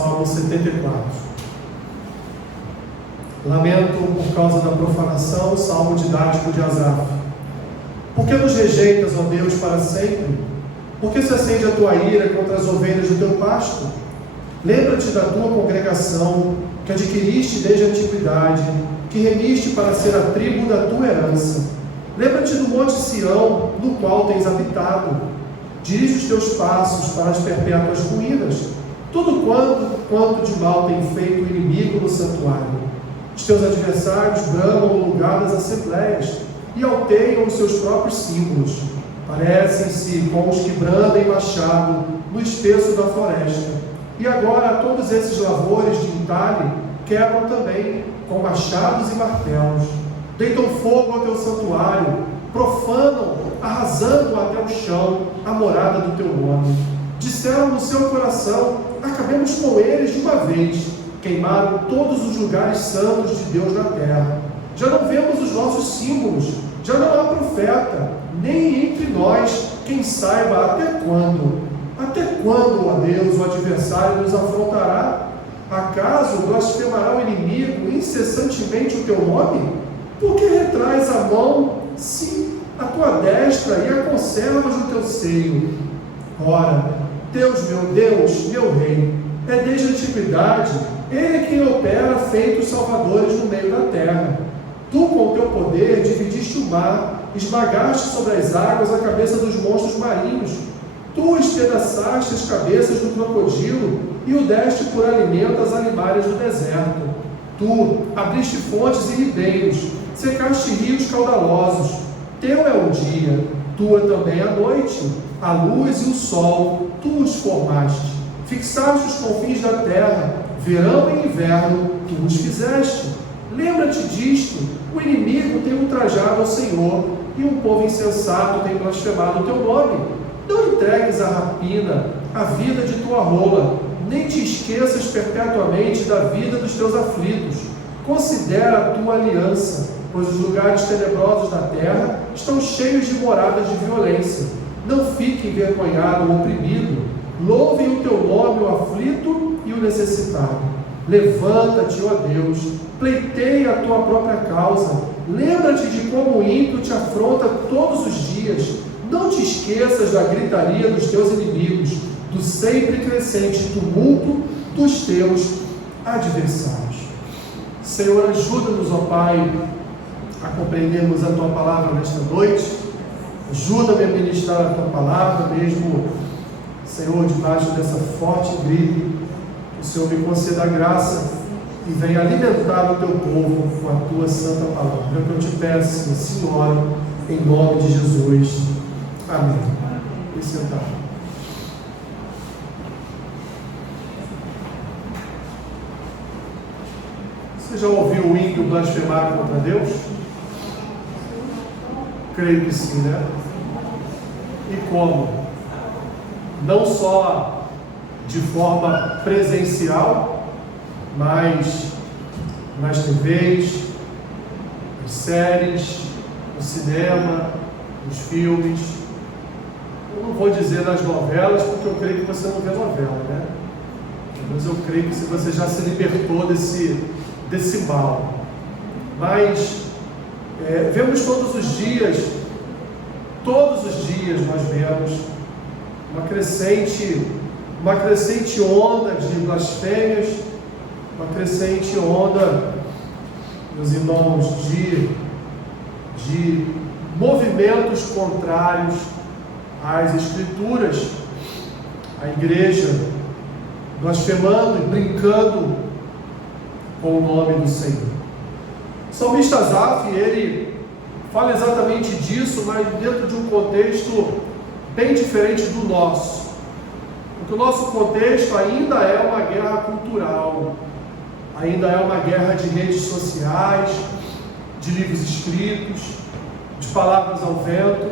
Salmo 74. Lamento por causa da profanação, salmo didático de Asaf. Por que nos rejeitas, ó Deus, para sempre? Por que se acende a tua ira contra as ovelhas do teu pasto? Lembra-te da tua congregação, que adquiriste desde a antiguidade, que remiste para ser a tribo da tua herança. Lembra-te do monte Sião, no qual tens habitado. Dirige os teus passos para as perpétuas ruínas. Tudo quanto de mal tem feito o inimigo no santuário. Os teus adversários bramam no lugar das assembleias e alteiam os seus próprios símbolos. Parecem-se com os que brandem machado no espesso da floresta. E agora todos esses lavores de entalhe quebram também com machados e martelos. Deitam fogo ao teu santuário, profanam, arrasando até o chão a morada do teu nome. Disseram no seu coração: acabemos com eles de uma vez. Queimaram todos os lugares santos de Deus na terra. Já não vemos os nossos símbolos, já não há profeta, nem entre nós quem saiba até quando. Até quando, ó Deus, o adversário nos afrontará? Acaso blasfemará o inimigo incessantemente o teu nome? Por que retrais a mão, sim, a tua destra, e a conservas no teu seio? Ora, Deus, meu rei, é desde a antiguidade, ele é quem opera feitos salvadores no meio da terra. Tu, com o teu poder, dividiste o mar, esmagaste sobre as águas a cabeça dos monstros marinhos. Tu espedaçaste as cabeças do crocodilo e o deste por alimento às alimárias do deserto. Tu abriste fontes e ribeiros, secaste rios caudalosos. Teu é o dia, tua também a noite, a luz e o sol, tu os formaste. Fixaste os confins da terra, verão e inverno, tu os fizeste. Lembra-te disto: o inimigo tem ultrajado ao Senhor, e um povo insensato tem blasfemado o teu nome. Não entregues à rapina a vida de tua rola, nem te esqueças perpetuamente da vida dos teus aflitos. Considera a tua aliança, pois os lugares tenebrosos da terra estão cheios de moradas de violência. Não fique envergonhado ou oprimido. Louve o teu nome o aflito e o necessitado. Levanta-te, ó Deus, pleiteia a tua própria causa. Lembra-te de como o ímpio te afronta todos os dias. Não te esqueças da gritaria dos teus inimigos, do sempre crescente tumulto dos teus adversários. Senhor, ajuda-nos, ó Pai, a compreendermos a tua palavra nesta noite. Ajuda-me a ministrar a tua palavra, mesmo, Senhor, debaixo dessa forte gripe. O Senhor me conceda a graça e venha alimentar o teu povo com a tua santa palavra. É o que eu te peço, Senhor, em nome de Jesus. Amém. E sentar. Você já ouviu o ímpio blasfemar contra Deus? Creio que sim, né? E como? Não só de forma presencial, mas nas TVs, nas séries, no cinema, nos filmes. Eu não vou dizer nas novelas, porque eu creio que você não vê novela, né? Mas eu creio que você já se libertou desse mal. Mas vemos todos os dias nós vemos uma crescente onda de blasfêmias, uma crescente onda, meus irmãos, de movimentos contrários às Escrituras, a igreja blasfemando e brincando com o nome do Senhor. O salmista Asaf, ele fala exatamente disso, mas dentro de um contexto bem diferente do nosso. Porque o nosso contexto ainda é uma guerra cultural, ainda é uma guerra de redes sociais, de livros escritos, de palavras ao vento.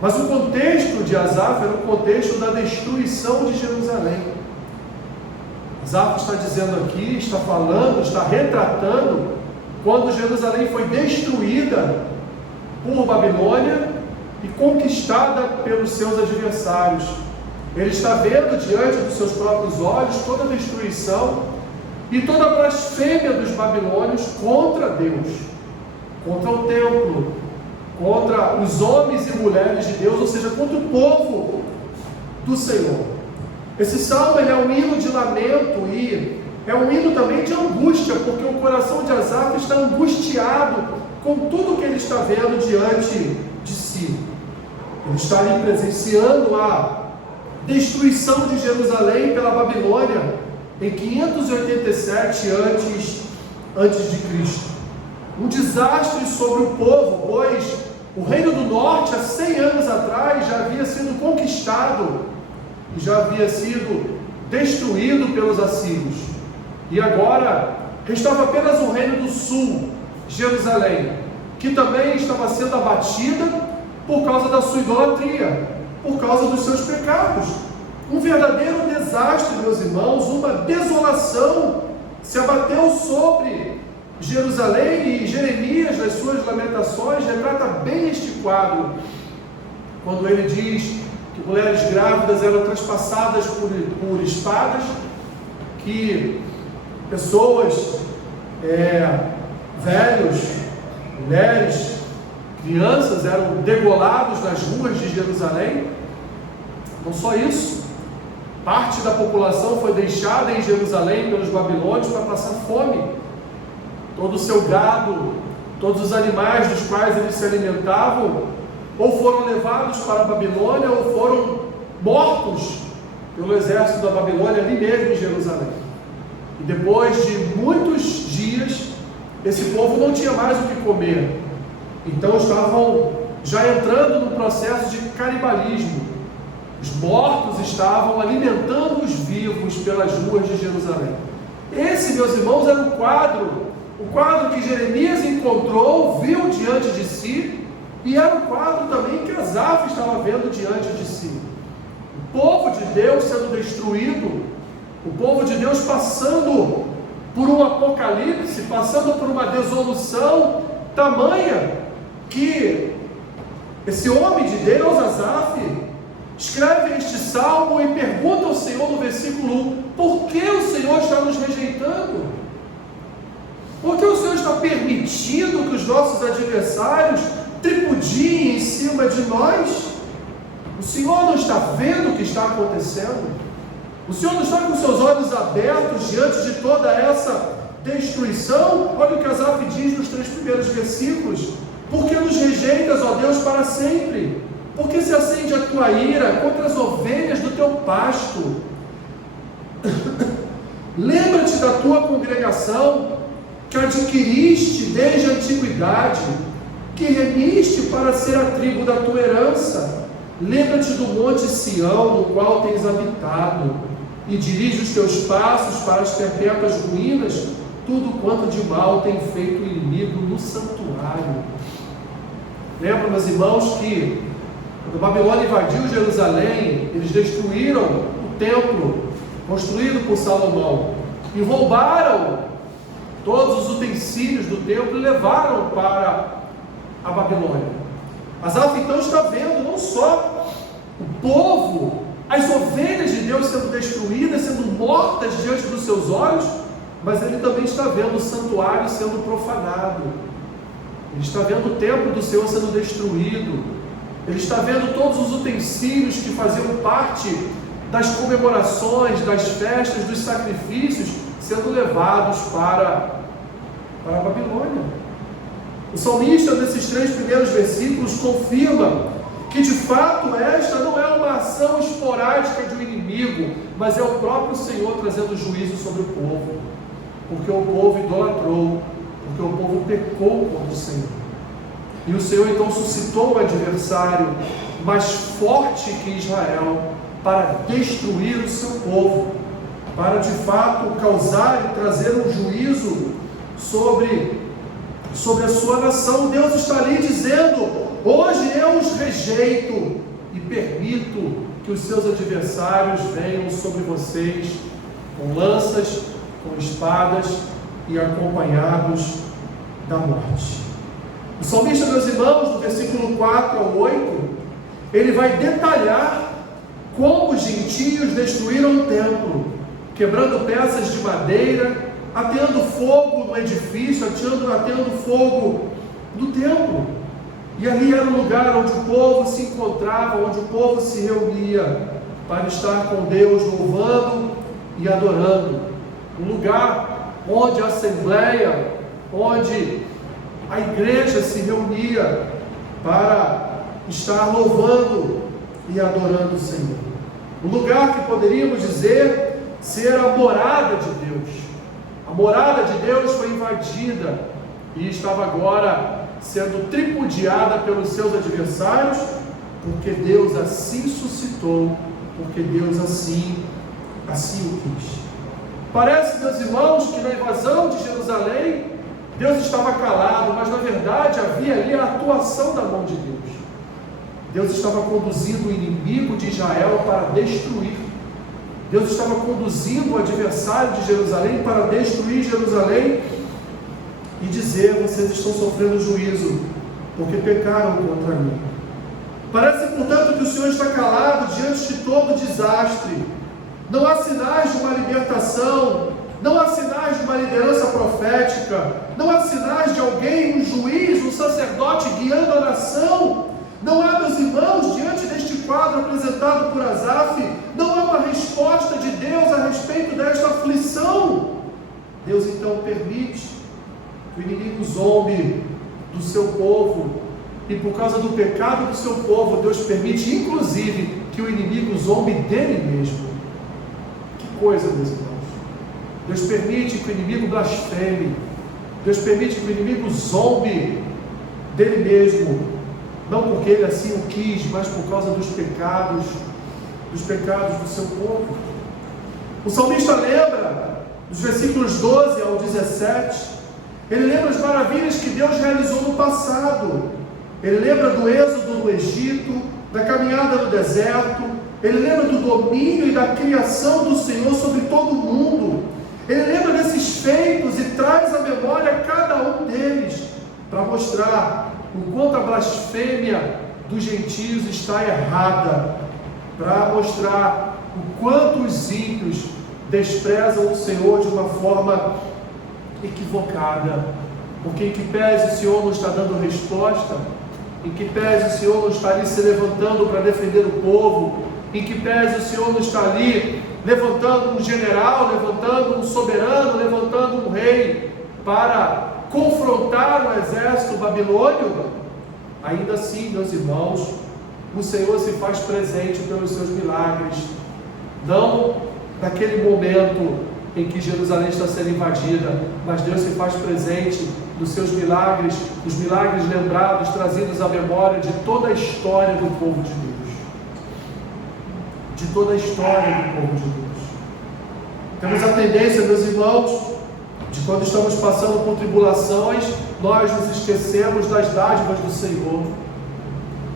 Mas o contexto de Asaf era o contexto da destruição de Jerusalém. Asaf está dizendo aqui, está falando, está retratando quando Jerusalém foi destruída por Babilônia e conquistada pelos seus adversários. Ele está vendo diante dos seus próprios olhos toda a destruição e toda a blasfêmia dos babilônios contra Deus, contra o templo, contra os homens e mulheres de Deus, ou seja, contra o povo do Senhor. Esse salmo é um hino de lamento e é um hino também de angústia, porque o coração de Asaf está angustiado com tudo que ele está vendo diante de si. Ele está ali presenciando a destruição de Jerusalém pela Babilônia em 587 antes de Cristo. Um desastre sobre o povo, pois o reino do norte, há 100 anos atrás, já havia sido conquistado e já havia sido destruído pelos assírios. E agora restava apenas o reino do sul, Jerusalém, que também estava sendo abatida por causa da sua idolatria, por causa dos seus pecados. Um verdadeiro desastre, meus irmãos, uma desolação se abateu sobre Jerusalém, e Jeremias, nas suas lamentações, retrata bem este quadro, quando ele diz que mulheres grávidas eram traspassadas por espadas, que pessoas, velhos, mulheres, crianças eram degolados nas ruas de Jerusalém. Não só isso, parte da população foi deixada em Jerusalém pelos babilônios para passar fome. Todo o seu gado, todos os animais dos quais eles se alimentavam, ou foram levados para a Babilônia, ou foram mortos pelo exército da Babilônia ali mesmo em Jerusalém. E depois de muitos dias, esse povo não tinha mais o que comer. Então estavam já entrando no processo de canibalismo. Os mortos estavam alimentando os vivos pelas ruas de Jerusalém. Esse, meus irmãos, era o quadro que Jeremias encontrou, viu diante de si, e era o quadro também que Asaf estava vendo diante de si. O povo de Deus sendo destruído, o povo de Deus passando por um apocalipse, passando por uma dissolução tamanha, que esse homem de Deus, Asaf, escreve este salmo e pergunta ao Senhor no versículo 1: por que o Senhor está nos rejeitando? Por que o Senhor está permitindo que os nossos adversários tripudiem em cima de nós? O Senhor não está vendo o que está acontecendo? O Senhor não está com seus olhos abertos diante de toda essa destruição? Olha o que Asaf diz nos 3 primeiros versículos: porque nos rejeitas, ó Deus, para sempre? Porque se acende a tua ira contra as ovelhas do teu pasto? Lembra-te da tua congregação, que adquiriste desde a antiguidade, que remiste para ser a tribo da tua herança. Lembra-te do monte Sião, no qual tens habitado, e dirige os teus passos para as perpétuas ruínas, tudo quanto de mal tem feito o inimigo no santuário. Lembra, meus irmãos, que quando a Babilônia invadiu Jerusalém, eles destruíram o templo construído por Salomão e roubaram todos os utensílios do templo e levaram para a Babilônia. Asaf então está vendo não só o povo, as ovelhas de Deus sendo destruídas, sendo mortas diante dos seus olhos, mas ele também está vendo o santuário sendo profanado. Ele está vendo o templo do Senhor sendo destruído. Ele está vendo todos os utensílios que faziam parte das comemorações, das festas, dos sacrifícios sendo levados para a Babilônia. O salmista, nesses 3 primeiros versículos, confirma que de fato esta não é uma ação esporádica de um inimigo, mas é o próprio Senhor trazendo juízo sobre o povo, porque o povo idolatrou, porque o povo pecou contra o Senhor. E o Senhor então suscitou um adversário mais forte que Israel para destruir o seu povo, para de fato causar e trazer um juízo sobre a sua nação. Deus está ali dizendo: hoje eu os rejeito e permito que os seus adversários venham sobre vocês com lanças, com espadas e acompanhados da morte. O salmista, meus irmãos, do versículo 4 ao 8, ele vai detalhar como os gentios destruíram o templo, quebrando peças de madeira, ateando fogo no edifício, ateando fogo no templo. E ali era um lugar onde o povo se encontrava, onde o povo se reunia para estar com Deus, louvando e adorando. Um lugar onde a assembleia, onde a igreja se reunia para estar louvando e adorando o Senhor. Um lugar que poderíamos dizer ser a morada de Deus. A morada de Deus foi invadida e estava agora sendo tripudiada pelos seus adversários, porque Deus assim suscitou, porque Deus assim o quis. Parece, meus irmãos, que na invasão de Jerusalém, Deus estava calado, mas na verdade havia ali a atuação da mão de Deus. Deus estava conduzindo o inimigo de Israel para destruir. Deus estava conduzindo o adversário de Jerusalém para destruir Jerusalém e dizer: vocês estão sofrendo juízo, porque pecaram contra mim. Parece, portanto, que o Senhor está calado diante de todo desastre. Não há sinais de uma libertação, não há sinais de uma liderança profética, não há sinais de alguém, um juiz, um sacerdote guiando a nação. Não há, meus irmãos, diante deste quadro apresentado por Asaf, não há uma resposta de Deus a respeito desta aflição. Deus então permite que o inimigo zombe do seu povo, e por causa do pecado do seu povo, Deus permite inclusive que o inimigo zombe dele mesmo. Que coisa, meus irmãos! Deus permite que o inimigo blasfeme, Deus permite que o inimigo zombe dele mesmo, não porque ele assim o quis, mas por causa dos pecados do seu povo. O salmista lembra, dos versículos 12 ao 17, ele lembra as maravilhas que Deus realizou no passado. Ele lembra do êxodo no Egito, da caminhada no deserto, ele lembra do domínio e da criação do Senhor sobre todo o mundo. Ele lembra desses feitos e traz à memória cada um deles, para mostrar o quanto a blasfêmia dos gentios está errada, para mostrar o quanto os ímpios desprezam o Senhor de uma forma equivocada, porque em que pese o Senhor não está dando resposta, em que pese o Senhor não está ali se levantando para defender o povo, em que pese o Senhor não está ali levantando um general, levantando um soberano, levantando um rei para confrontar o exército babilônio, ainda assim, meus irmãos, o Senhor se faz presente pelos seus milagres, não naquele momento em que Jerusalém está sendo invadida, mas Deus se faz presente nos seus milagres, os milagres lembrados, trazidos à memória de toda a história do povo de Deus, de toda a história do povo de Deus. Temos a tendência, meus irmãos, de quando estamos passando por tribulações, nós nos esquecemos das dádivas do Senhor,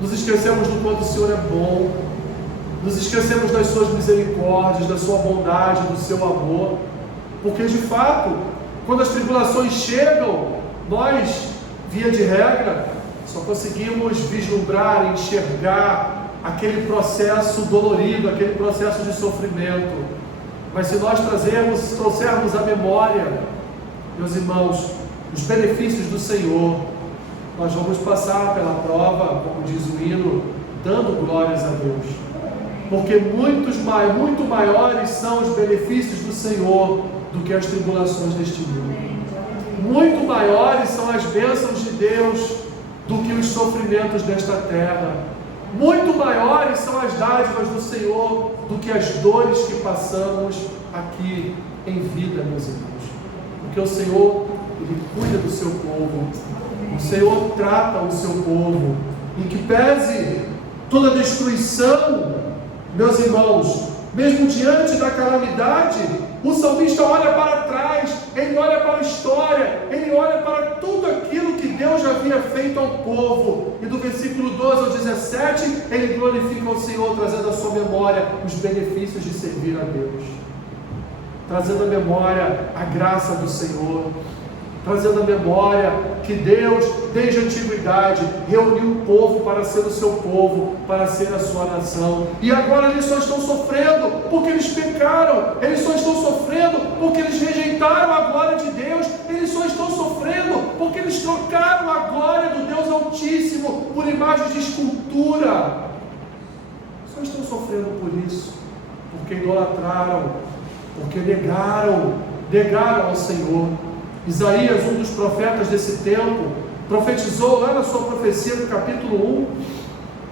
nos esquecemos do quanto o Senhor é bom, nos esquecemos das suas misericórdias, da sua bondade, do seu amor, porque de fato, quando as tribulações chegam, nós, via de regra, só conseguimos vislumbrar, enxergar aquele processo dolorido, aquele processo de sofrimento. Mas se nós trouxermos à memória, meus irmãos, os benefícios do Senhor, nós vamos passar pela prova, como diz o hino, dando glórias a Deus. Porque muito maiores são os benefícios do Senhor do que as tribulações deste mundo. Muito maiores são as bênçãos de Deus do que os sofrimentos desta terra. Muito maiores são as dádivas do Senhor do que as dores que passamos aqui em vida, meus irmãos. Porque o Senhor, Ele cuida do seu povo. O Senhor trata o seu povo. Em que pese toda a destruição, meus irmãos, mesmo diante da calamidade, o salmista olha para trás, ele olha para a história, ele olha para tudo aquilo que Deus já havia feito ao povo, e do versículo 12 ao 17, ele glorifica o Senhor, trazendo à sua memória os benefícios de servir a Deus, trazendo à memória a graça do Senhor, trazendo à memória que Deus, desde a antiguidade, reuniu o povo para ser o seu povo, para ser a sua nação. E agora eles só estão sofrendo porque eles pecaram, eles só estão sofrendo porque eles rejeitaram a glória de Deus, eles só estão sofrendo porque eles trocaram a glória do Deus Altíssimo por imagens de escultura. Só estão sofrendo por isso, porque idolatraram, porque negaram ao Senhor. Isaías, um dos profetas desse tempo, profetizou lá na sua profecia no capítulo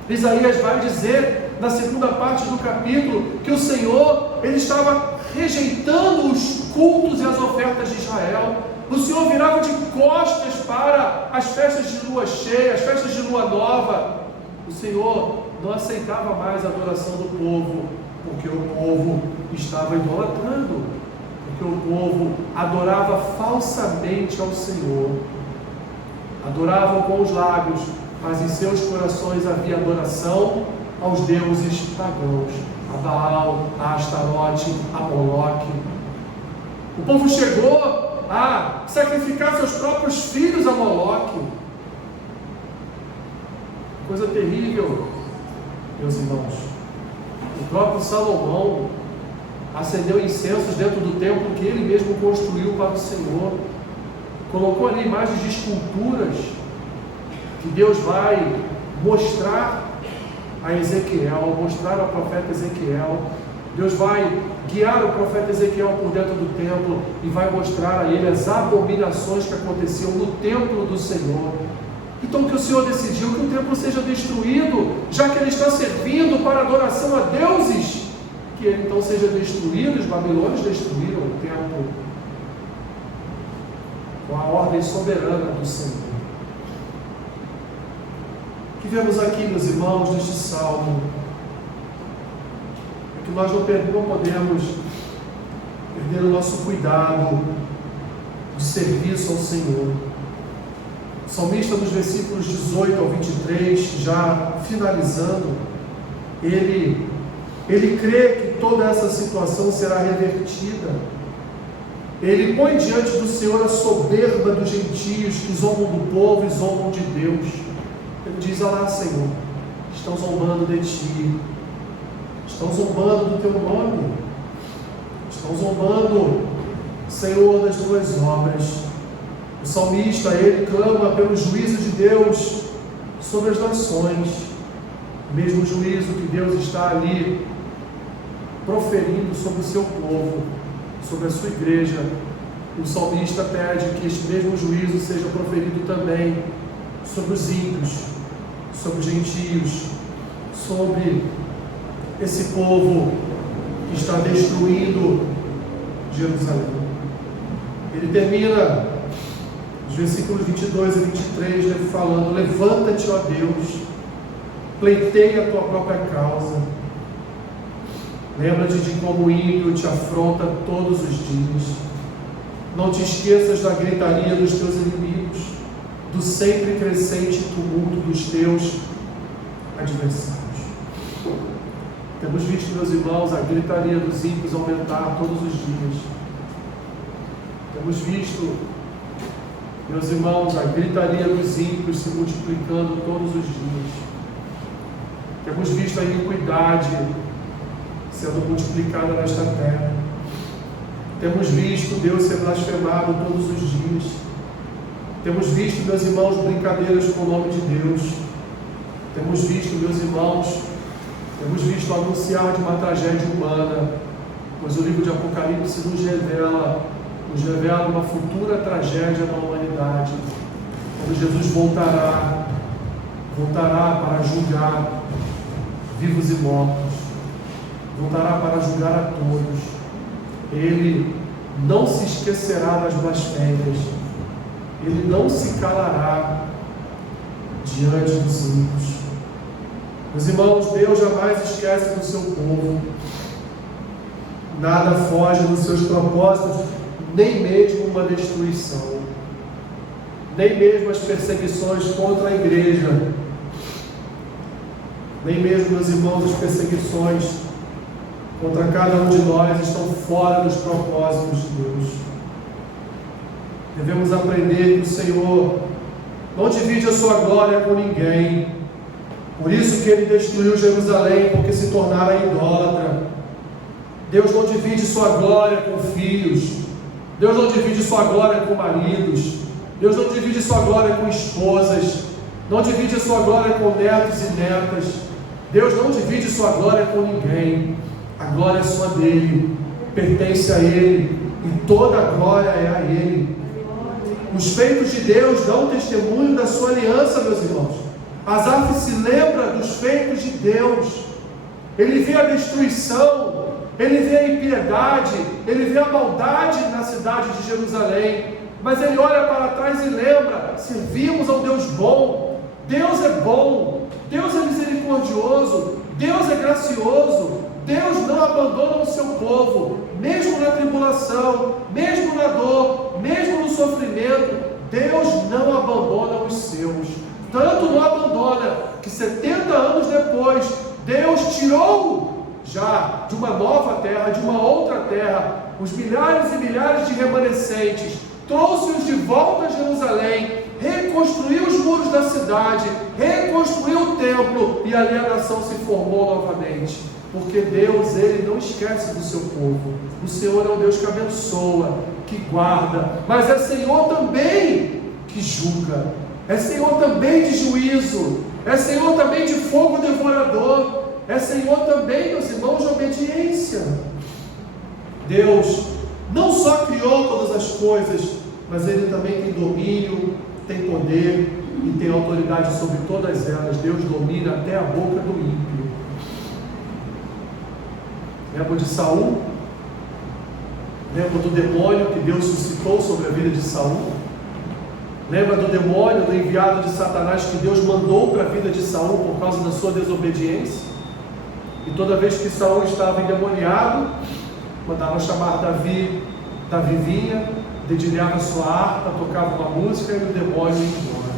1. Isaías vai dizer na segunda parte do capítulo que o Senhor, ele estava rejeitando os cultos e as ofertas de Israel. O Senhor virava de costas para as festas de lua cheia, as festas de lua nova. O Senhor não aceitava mais a adoração do povo, porque o povo estava idolatrando, porque o povo adorava falsamente ao Senhor. Adoravam com os lábios, mas em seus corações havia adoração aos deuses pagãos, a Baal, a Astarote, a Moloque. O povo chegou a sacrificar seus próprios filhos a Moloque. Coisa terrível, meus irmãos. O próprio Salomão acendeu incensos dentro do templo que ele mesmo construiu para o Senhor. Colocou ali imagens de esculturas que Deus vai mostrar a Ezequiel, mostrar ao profeta Ezequiel. Deus vai guiar o profeta Ezequiel por dentro do templo e vai mostrar a ele as abominações que aconteciam no templo do Senhor. Então que o Senhor decidiu que o templo seja destruído, já que ele está servindo para adoração a deuses, que ele então seja destruído. Os babilônios destruíram o templo com a ordem soberana do Senhor. O que vemos aqui, meus irmãos, neste salmo, é que nós não podemos perder o nosso cuidado de serviço ao Senhor. O salmista, nos versículos 18 ao 23, já finalizando, ele crê que toda essa situação será revertida. Ele põe diante do Senhor a soberba dos gentios que zombam do povo e zombam de Deus. Ele diz: olá, Senhor, estão zombando de Ti, estão zombando do Teu nome, estão zombando, Senhor, das Tuas obras. O salmista, ele clama pelo juízo de Deus sobre as nações, o mesmo juízo que Deus está ali proferindo sobre o seu povo, sobre a sua igreja. O salmista pede que este mesmo juízo seja proferido também sobre os ímpios, sobre os gentios, sobre esse povo que está destruindo Jerusalém. Ele termina os versículos 22 e 23 falando: levanta-te, ó Deus, pleiteia a tua própria causa. Lembra-te de como o ímpio te afronta todos os dias. Não te esqueças da gritaria dos teus inimigos, do sempre crescente tumulto dos teus adversários. Temos visto, meus irmãos, a gritaria dos ímpios aumentar todos os dias. Temos visto, meus irmãos, a gritaria dos ímpios se multiplicando todos os dias. Temos visto a iniquidade sendo multiplicada nesta terra. Temos visto Deus ser blasfemado todos os dias. Temos visto, meus irmãos, brincadeiras com o nome de Deus. Temos visto, meus irmãos, anunciar de uma tragédia humana, pois o livro de Apocalipse nos revela uma futura tragédia na humanidade, quando Jesus voltará para julgar vivos e mortos, voltará para julgar a todos. Ele não se esquecerá das blasfêmias, ele não se calará diante dos ímpios. Meus irmãos, Deus jamais esquece do seu povo, nada foge dos seus propósitos, nem mesmo uma destruição, nem mesmo as perseguições contra a igreja, nem mesmo, meus irmãos, as perseguições contra cada um de nós estão fora dos propósitos de Deus. Devemos aprender que o Senhor não divide a sua glória com ninguém. Por isso que Ele destruiu Jerusalém, porque se tornara idólatra. Deus não divide sua glória com filhos. Deus não divide sua glória com maridos. Deus não divide sua glória com esposas. Não divide a sua glória com netos e netas. Deus não divide sua glória com ninguém. A glória é só dele, pertence a Ele, e toda a glória é a Ele. Os feitos de Deus dão testemunho da sua aliança, meus irmãos. Asaf se lembra dos feitos de Deus. Ele vê a destruição, ele vê a impiedade, ele vê a maldade na cidade de Jerusalém, mas ele olha para trás e lembra: servimos a um Deus bom. Deus é bom, Deus é misericordioso, Deus é gracioso. Deus não abandona o seu povo, mesmo na tribulação, mesmo na dor, mesmo no sofrimento. Deus não abandona os seus. Tanto não abandona que 70 anos depois, Deus tirou já de uma nova terra, de uma outra terra, os milhares e milhares de remanescentes, trouxe-os de volta a Jerusalém, reconstruiu os muros da cidade, reconstruiu o templo, e ali a nação se formou novamente. Porque Deus, Ele não esquece do seu povo. O Senhor é um Deus que abençoa, que guarda, mas é Senhor também que julga, é Senhor também de juízo, é Senhor também de fogo devorador, é Senhor também, meus irmãos, de obediência. Deus não só criou todas as coisas, mas Ele também tem domínio, tem poder e tem autoridade sobre todas elas. Deus domina até a boca do ímpio. Lembra de Saul? Lembra do demônio que Deus suscitou sobre a vida de Saul? Lembra do demônio, do enviado de Satanás que Deus mandou para a vida de Saul por causa da sua desobediência? E toda vez que Saul estava endemoniado, mandava chamar Davi. Davi vinha, dedilhava sua harpa, tocava uma música e o demônio ia embora.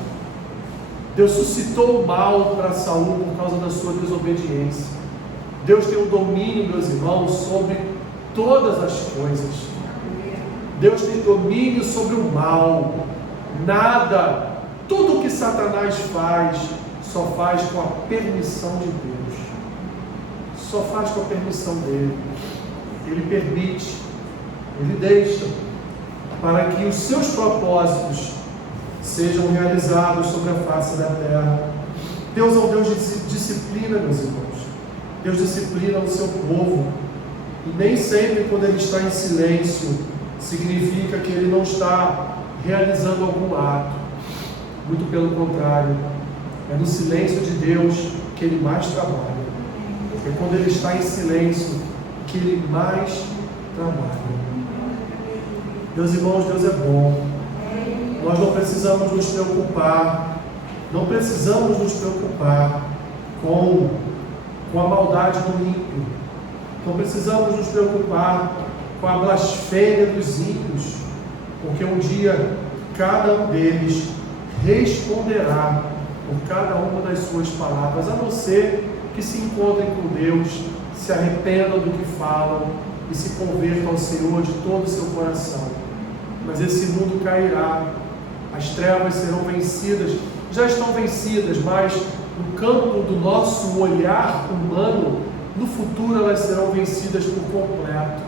Deus suscitou o mal para Saul por causa da sua desobediência. Deus tem o domínio, meus irmãos, sobre todas as coisas. Deus tem domínio sobre o mal. Nada, tudo que Satanás faz, só faz com a permissão de Deus. Só faz com a permissão dele. Ele permite, ele deixa, para que os seus propósitos sejam realizados sobre a face da terra. Deus é um Deus de disciplina, meus irmãos. Deus disciplina o seu povo, e nem sempre quando Ele está em silêncio, significa que Ele não está realizando algum ato. Muito pelo contrário, é no silêncio de Deus que Ele mais trabalha. É quando Ele está em silêncio que Ele mais trabalha. Meus irmãos, Deus é bom. Nós não precisamos nos preocupar, com a maldade do ímpio. Não precisamos nos preocupar com a blasfêmia dos ímpios, porque um dia cada um deles responderá por cada uma das suas palavras, a não ser que se encontrem com Deus, se arrependam do que falam e se convertam ao Senhor de todo o seu coração. Mas esse mundo cairá, as trevas serão vencidas, já estão vencidas, mas no campo do nosso olhar humano, no futuro elas serão vencidas por completo,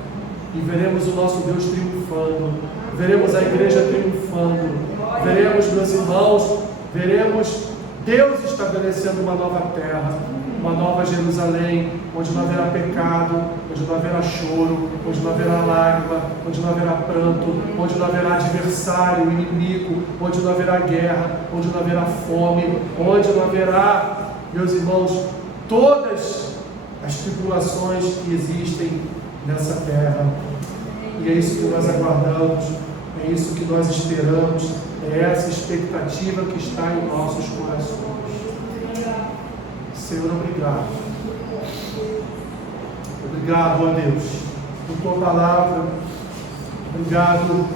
e veremos o nosso Deus triunfando, veremos a igreja triunfando, veremos, meus irmãos, veremos Deus estabelecendo uma nova terra, uma nova Jerusalém, onde não haverá pecado, onde não haverá choro, onde não haverá lágrima, onde não haverá pranto, onde não haverá adversário, inimigo, onde não haverá guerra, onde não haverá fome, onde não haverá, meus irmãos, todas as tribulações que existem nessa terra. E é isso que nós aguardamos, é isso que nós esperamos, é essa expectativa que está em nossos corações. Senhor, obrigado. Obrigado, ó Deus, por tua palavra. Obrigado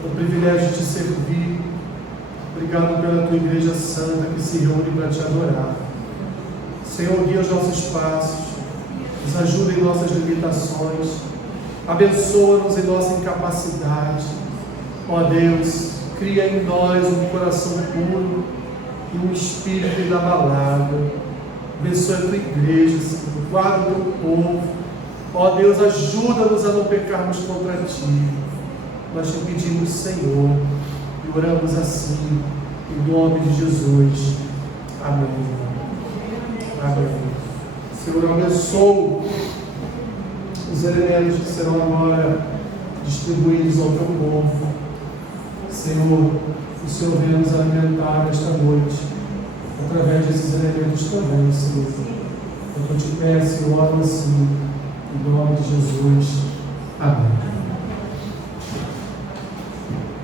pelo privilégio de te servir. Obrigado pela tua igreja santa que se reúne para te adorar. Senhor, guia os nossos passos, nos ajuda em nossas limitações, abençoa-nos em nossa incapacidade. Ó Deus, cria em nós um coração puro e um espírito inabalável. Abençoa a tua igreja, Senhor, guarda o teu povo. Ó Deus, ajuda-nos a não pecarmos contra ti. Nós te pedimos, Senhor, e oramos assim, em nome de Jesus. Amém. Amém. Senhor, abençoa os elementos que serão agora distribuídos ao teu povo. Senhor, o Senhor venha nos alimentar esta noite, através desses elementos também, Senhor. Eu te peço e oro assim, em nome de Jesus. Amém.